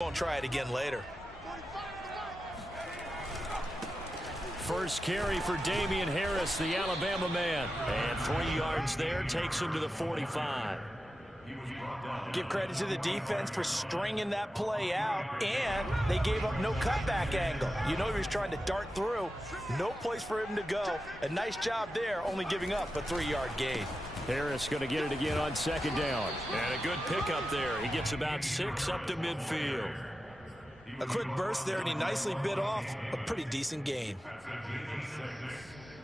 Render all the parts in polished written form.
Won't try it again later. First carry for Damian Harris, the Alabama man. And 3 yards there, takes him to the 45. Give credit to the defense for stringing that play out, and they gave up no cutback angle. You know he was trying to dart through. No place for him to go. A nice job there, only giving up a 3-yard gain. Harris going to get it again on second down. And a good pickup there. He gets about 6 up to midfield. A quick burst there, and he nicely bit off a pretty decent gain.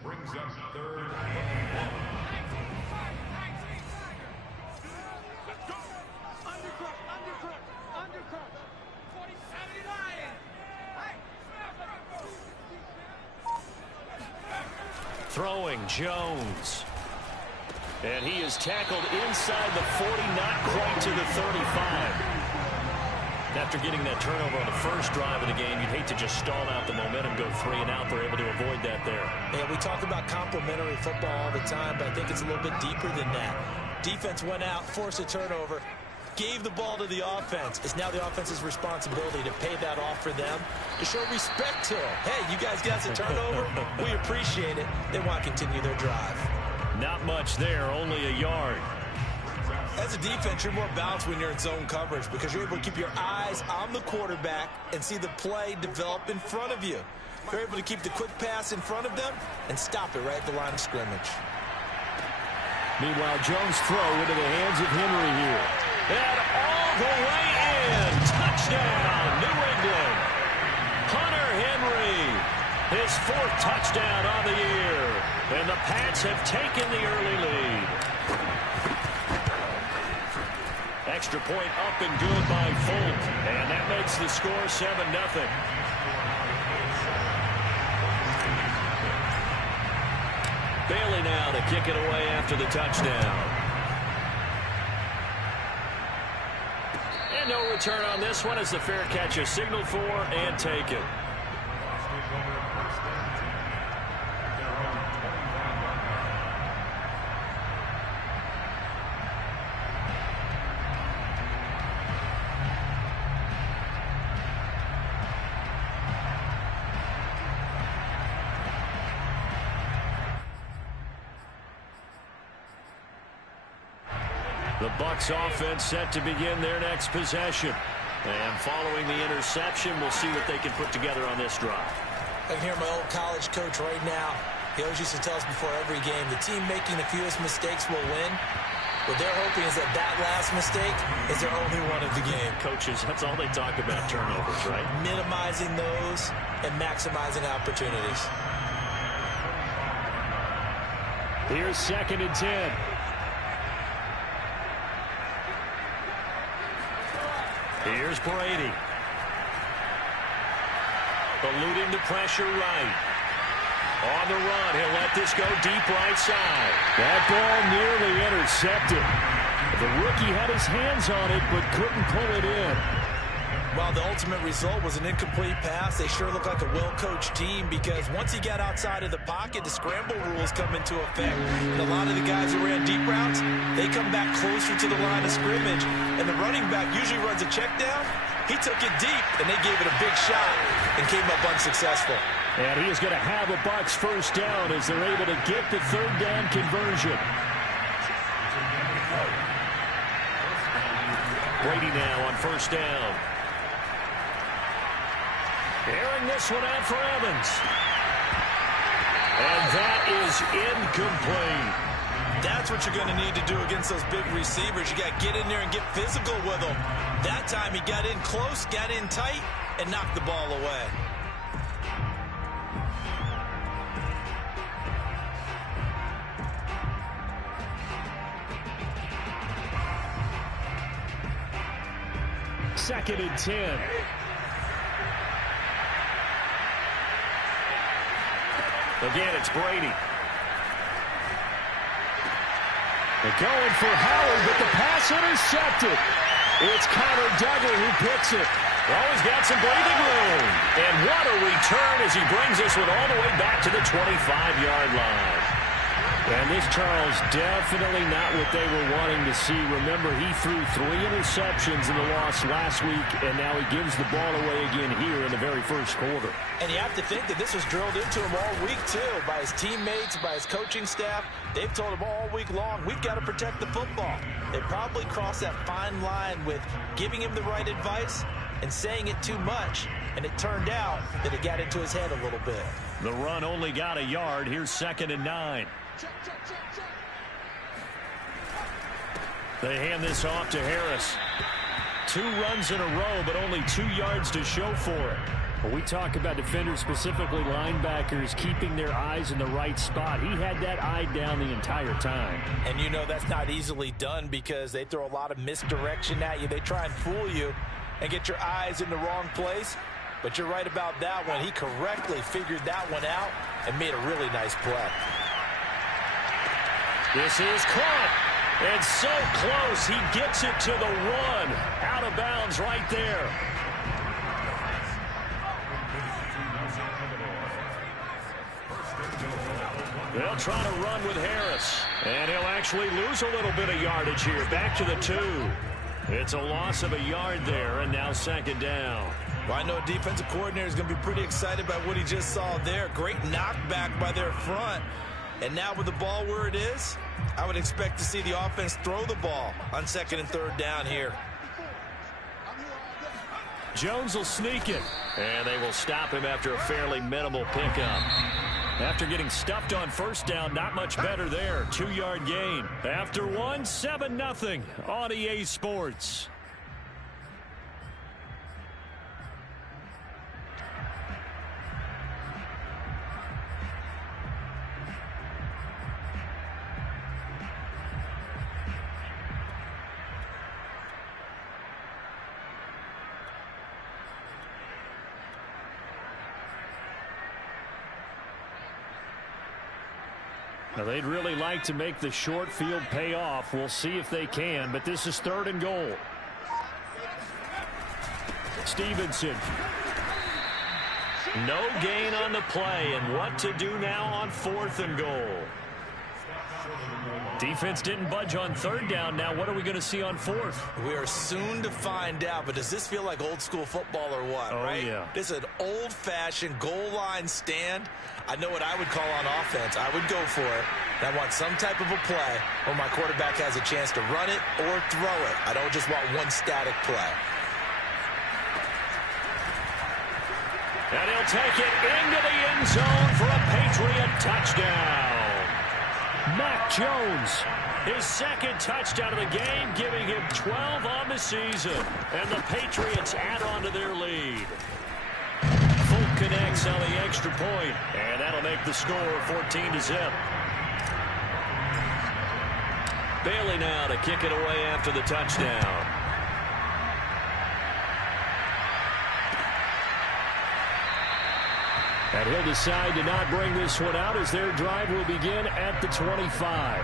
Brings up third. Throwing Jones. And he is tackled inside the 40, not quite to the 35. After getting that turnover on the first drive of the game, you'd hate to just stall out the momentum, go 3 and out. They're able to avoid that there. Yeah, we talk about complementary football all the time, but I think it's a little bit deeper than that. Defense went out, forced a turnover, gave the ball to the offense. It's now the offense's responsibility to pay that off for them, to show respect to them. Hey, you guys got a turnover? We appreciate it. They want to continue their drive. Not much there, only a yard. As a defense, you're more balanced when you're in zone coverage because you're able to keep your eyes on the quarterback and see the play develop in front of you. You're able to keep the quick pass in front of them and stop it right at the line of scrimmage. Meanwhile, Jones' throw into the hands of Henry here. And all the way in. Touchdown, New England. Hunter Henry, his 4th touchdown on the year. And the Pats have taken the early lead. Extra point up and good by Folk. And that makes the score 7-0. Bailey now to kick it away after the touchdown. And no return on this one as the fair catch is signaled for and taken. The Bucs offense set to begin their next possession. And following the interception, we'll see what they can put together on this drive. I can hear my old college coach right now. He always used to tell us before every game, the team making the fewest mistakes will win. What they're hoping is that that last mistake is their only one of the game. Coaches, that's all they talk about, turnovers, right? Minimizing those and maximizing opportunities. Here's 2nd and 10. Here's Brady. Eluding the pressure right. On the run, he'll let this go deep right side. That ball nearly intercepted. The rookie had his hands on it, but couldn't pull it in. While the ultimate result was an incomplete pass, they sure look like a well-coached team because once he got outside of the pocket, the scramble rules come into effect. And a lot of the guys who ran deep routes, they come back closer to the line of scrimmage. And the running back usually runs a check down. He took it deep, and they gave it a big shot and came up unsuccessful. And he is going to have a Bucs first down as they're able to get the 3rd down conversion. Brady now on first down. Airing this one out for Evans. And that is incomplete. That's what you're going to need to do against those big receivers. You got to get in there and get physical with them. That time he got in close, got in tight, and knocked the ball away. Second and 10. Again, it's Brady. They're going for Howard, but the pass intercepted. It's Connor Duggar who picks it. Well, he's got some breathing room. And what a return as he brings this one all the way back to the 25-yard line. And this, Charles, definitely not what they were wanting to see. Remember, he threw 3 interceptions in the loss last week, and now he gives the ball away again here in the very first quarter. And you have to think that this was drilled into him all week, too, by his teammates, by his coaching staff. They've told him all week long, we've got to protect the football. They probably crossed that fine line with giving him the right advice and saying it too much, and it turned out that it got into his head a little bit. The run only got a yard. Here's 2nd and 9. They hand this off to Harris. 2 runs in a row, but only 2 yards to show for it. When we talk about defenders, specifically linebackers, keeping their eyes in the right spot, he had that eye down the entire time. And you know that's not easily done because they throw a lot of misdirection at you. They try and fool you and get your eyes in the wrong place. But you're right about that one. He correctly figured that one out and made a really nice play. This is caught. And so close. He gets it to the 1. Out of bounds right there. They'll try to run with Harris. And he'll actually lose a little bit of yardage here. Back to the 2. It's a loss of a yard there, and now 2nd down. Well, I know a defensive coordinator is going to be pretty excited by what he just saw there. Great knockback by their front. And now with the ball where it is, I would expect to see the offense throw the ball on 2nd and 3rd down here. Jones will sneak it. And they will stop him after a fairly minimal pickup. After getting stuffed on 1st down, not much better there. 2-yard gain. After 1, 7-0 on EA Sports. Now, they'd really like to make the short field pay off. We'll see if they can, but this is 3rd and goal. Stevenson. No gain on the play, and what to do now on 4th and goal. Defense didn't budge on 3rd down. Now what are we going to see on 4th? We are soon to find out, but does this feel like old school football or what, right? Yeah. This is an old-fashioned goal line stand. I know what I would call on offense. I would go for it. And I want some type of a play where my quarterback has a chance to run it or throw it. I don't just want one static play. And he'll take it into the end zone for a Patriot touchdown. Mac Jones, his 2nd touchdown of the game, giving him 12 on the season. And the Patriots add on to their lead. Folk connects on the extra point, and that'll make the score 14-0. Bailey now to kick it away after the touchdown. And he'll decide to not bring this one out as their drive will begin at the 25.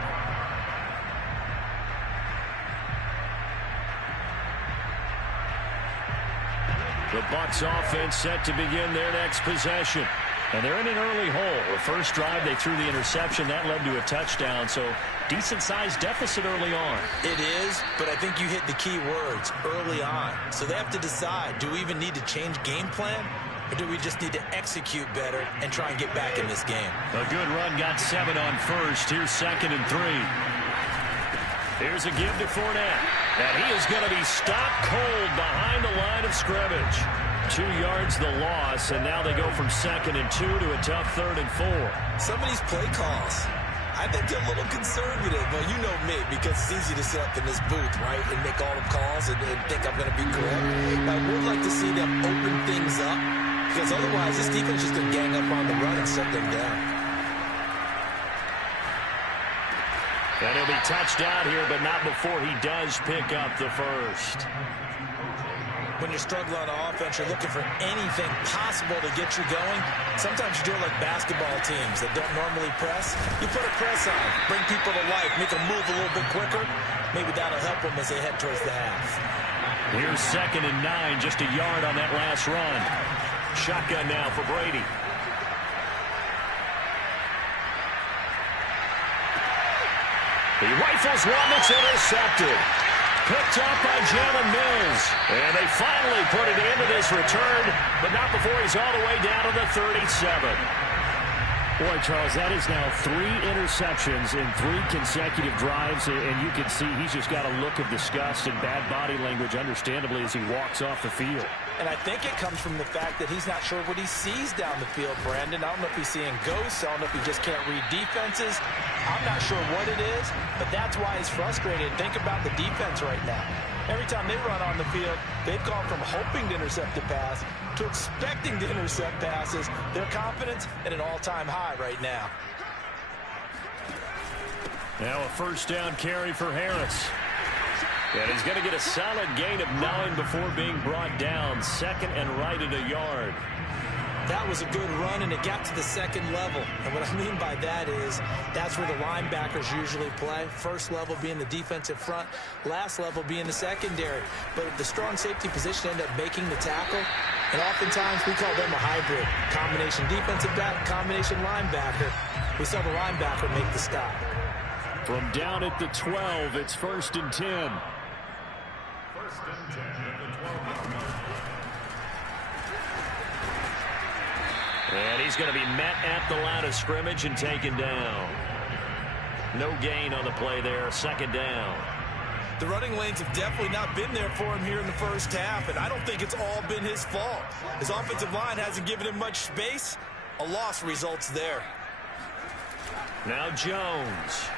The Bucs offense set to begin their next possession. And they're in an early hole. The first drive, they threw the interception. That led to a touchdown. So decent-sized deficit early on. It is, but I think you hit the key words, early on. So they have to decide, do we even need to change game plan? Or do we just need to execute better and try and get back in this game? A good run got 7 on 1st. Here's 2nd and 3. Here's a give to Fournette. And he is going to be stopped cold behind the line of scrimmage. 2 yards the loss, and now they go from 2nd and 2 to a tough 3rd and 4. Some of these play calls, I think they're a little conservative. Well, you know me, because it's easy to sit up in this booth, right, and make all the calls and think I'm going to be correct. I would like to see them open things up, because otherwise this defense is going to gang up on the run and shut them down. And he'll be touched out here, but not before he does pick up the first. When you're struggling on offense, you're looking for anything possible to get you going. Sometimes you do it like basketball teams that don't normally press. You put a press on, bring people to life, make them move a little bit quicker. Maybe that'll help them as they head towards the half. Here's 2nd and 9, just a yard on that last run. Shotgun now for Brady. He rifles one that's intercepted. Picked up by Jalen Mills. And they finally put it into this return, but not before he's all the way down to the 37. Boy, Charles, that is now 3 interceptions in 3 consecutive drives, and you can see he's just got a look of disgust and bad body language, understandably, as he walks off the field. And I think it comes from the fact that he's not sure what he sees down the field, Brandon. I don't know if he's seeing ghosts. I don't know if he just can't read defenses. I'm not sure what it is, but that's why he's frustrated. Think about the defense right now. Every time they run on the field, they've gone from hoping to intercept a pass to expecting to intercept passes. Their confidence at an all-time high right now. Now a first down carry for Harris. And he's going to get a solid gain of 9 before being brought down. Second and right at a yard. That was a good run, and it got to the second level. And what I mean by that is that's where the linebackers usually play. First level being the defensive front, last level being the secondary. But the strong safety position ended up making the tackle, and oftentimes we call them a hybrid. Combination defensive back, combination linebacker. We saw the linebacker make the stop. From down at the 12, it's 1st and 10. 1st and 10 at the 12. And he's going to be met at the line of scrimmage and taken down. No gain on the play there. Second down. The running lanes have definitely not been there for him here in the first half, and I don't think it's all been his fault. His offensive line hasn't given him much space. A loss results there. Now Jones.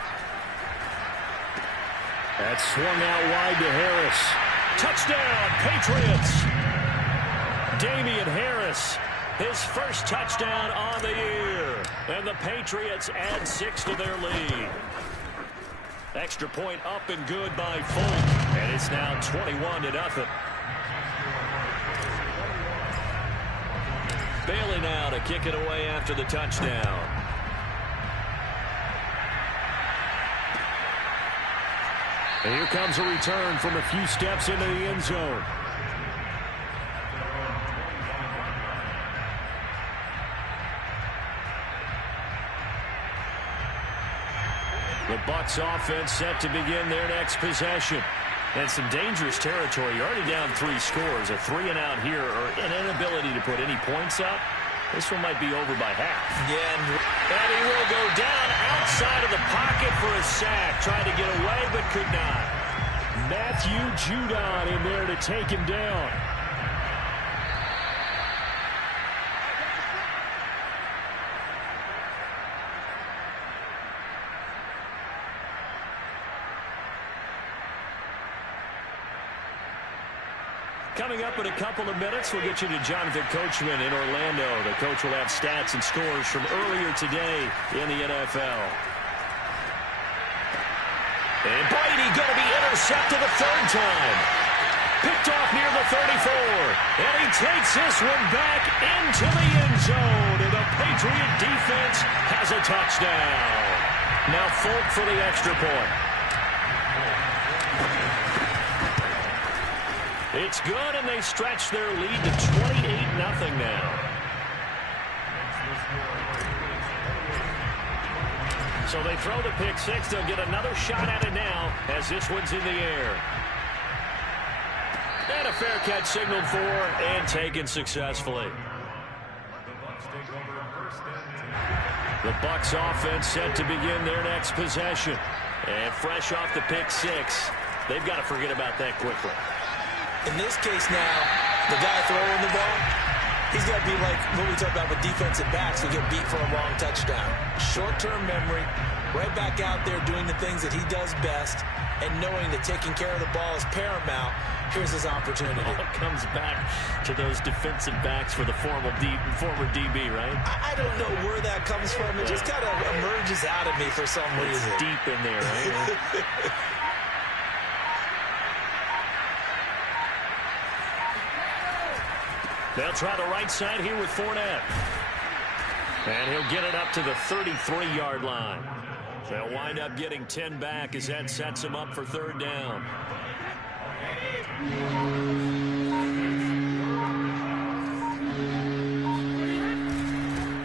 That's swung out wide to Harris. Touchdown, Patriots. Damian Harris. His first touchdown on the year. And the Patriots add 6 to their lead. Extra point up and good by Fulton. And it's now 21-0. Bailey now to kick it away after the touchdown. And here comes a return from a few steps into the end zone. The Bucs offense set to begin their next possession. And some dangerous territory. You're already down 3 scores. A 3-and-out here, or an inability to put any points up. This one might be over by half. Yeah, and he will go down outside of the pocket for a sack. Tried to get away, but could not. Matthew Judon in there to take him down. Coming up in a couple of minutes, we'll get you to Jonathan Coachman in Orlando. The coach will have stats and scores from earlier today in the NFL. And Brady going to be intercepted the 3rd time. Picked off near the 34. And he takes this one back into the end zone. And the Patriot defense has a touchdown. Now Fulton for the extra point. It's good, and they stretch their lead to 28-0 now. So they throw the pick 6. They'll get another shot at it now as this one's in the air. And a fair catch signaled for and taken successfully. The Bucs offense set to begin their next possession. And fresh off the pick 6, they've got to forget about that quickly. In this case now, the guy throwing the ball, he's got to be like what we talk about with defensive backs who get beat for a long touchdown. Short-term memory, right back out there doing the things that he does best, and knowing that taking care of the ball is paramount. Here's his opportunity. It all comes back to those defensive backs for the former DB, right? I don't know where that comes from. It just kind of emerges out of me for some reason. It's deep in there, right? They'll try the right side here with Fournette. And he'll get it up to the 33-yard line. They'll wind up getting 10 back as that sets him up for 3rd down.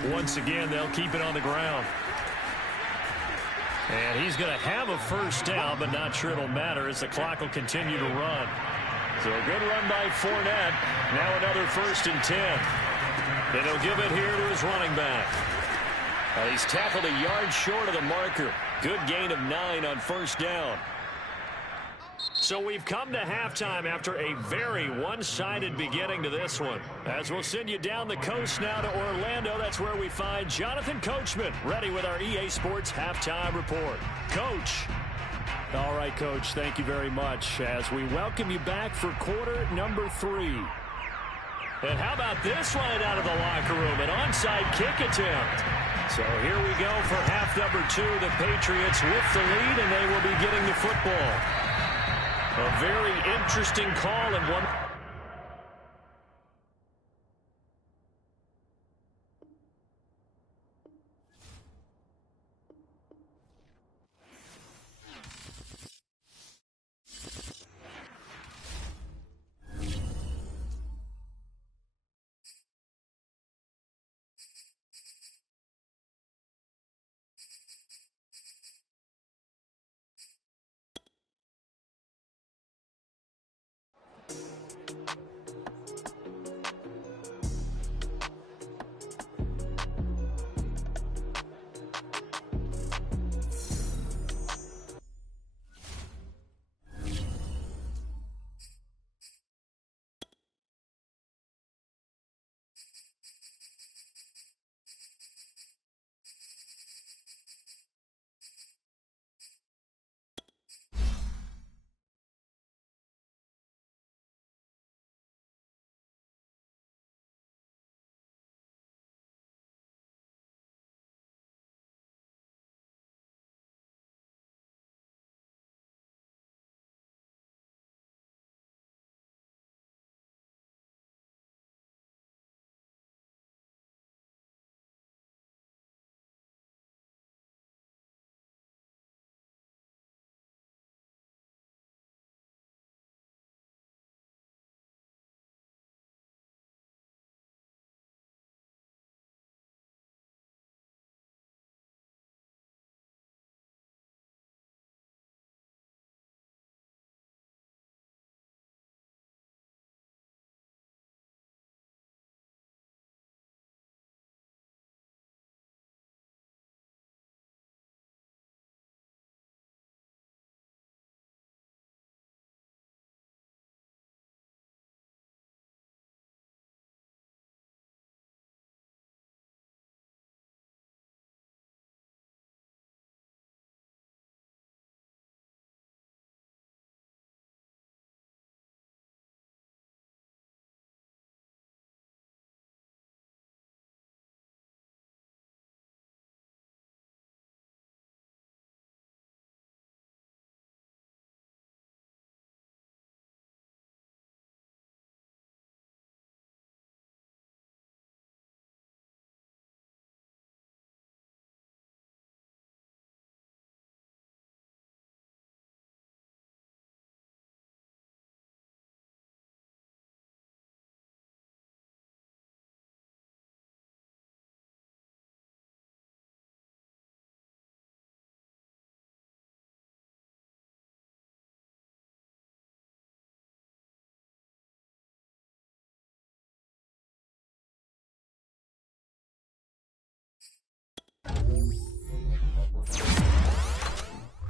Once again, they'll keep it on the ground. And he's going to have a first down, but not sure it'll matter as the clock will continue to run. So a good run by Fournette. Now another 1st and 10. And he'll give it here to his running back. Well, he's tackled a yard short of the marker. Good gain of 9 on 1st down. So we've come to halftime after a very one-sided beginning to this one. As we'll send you down the coast now to Orlando, that's where we find Jonathan Coachman ready with our EA Sports Halftime Report. Coach. All right, Coach, thank you very much as we welcome you back for quarter number 3. And how about this right out of the locker room, an onside kick attempt. So here we go for half number 2. The Patriots with the lead, and they will be getting the football. A very interesting call and one.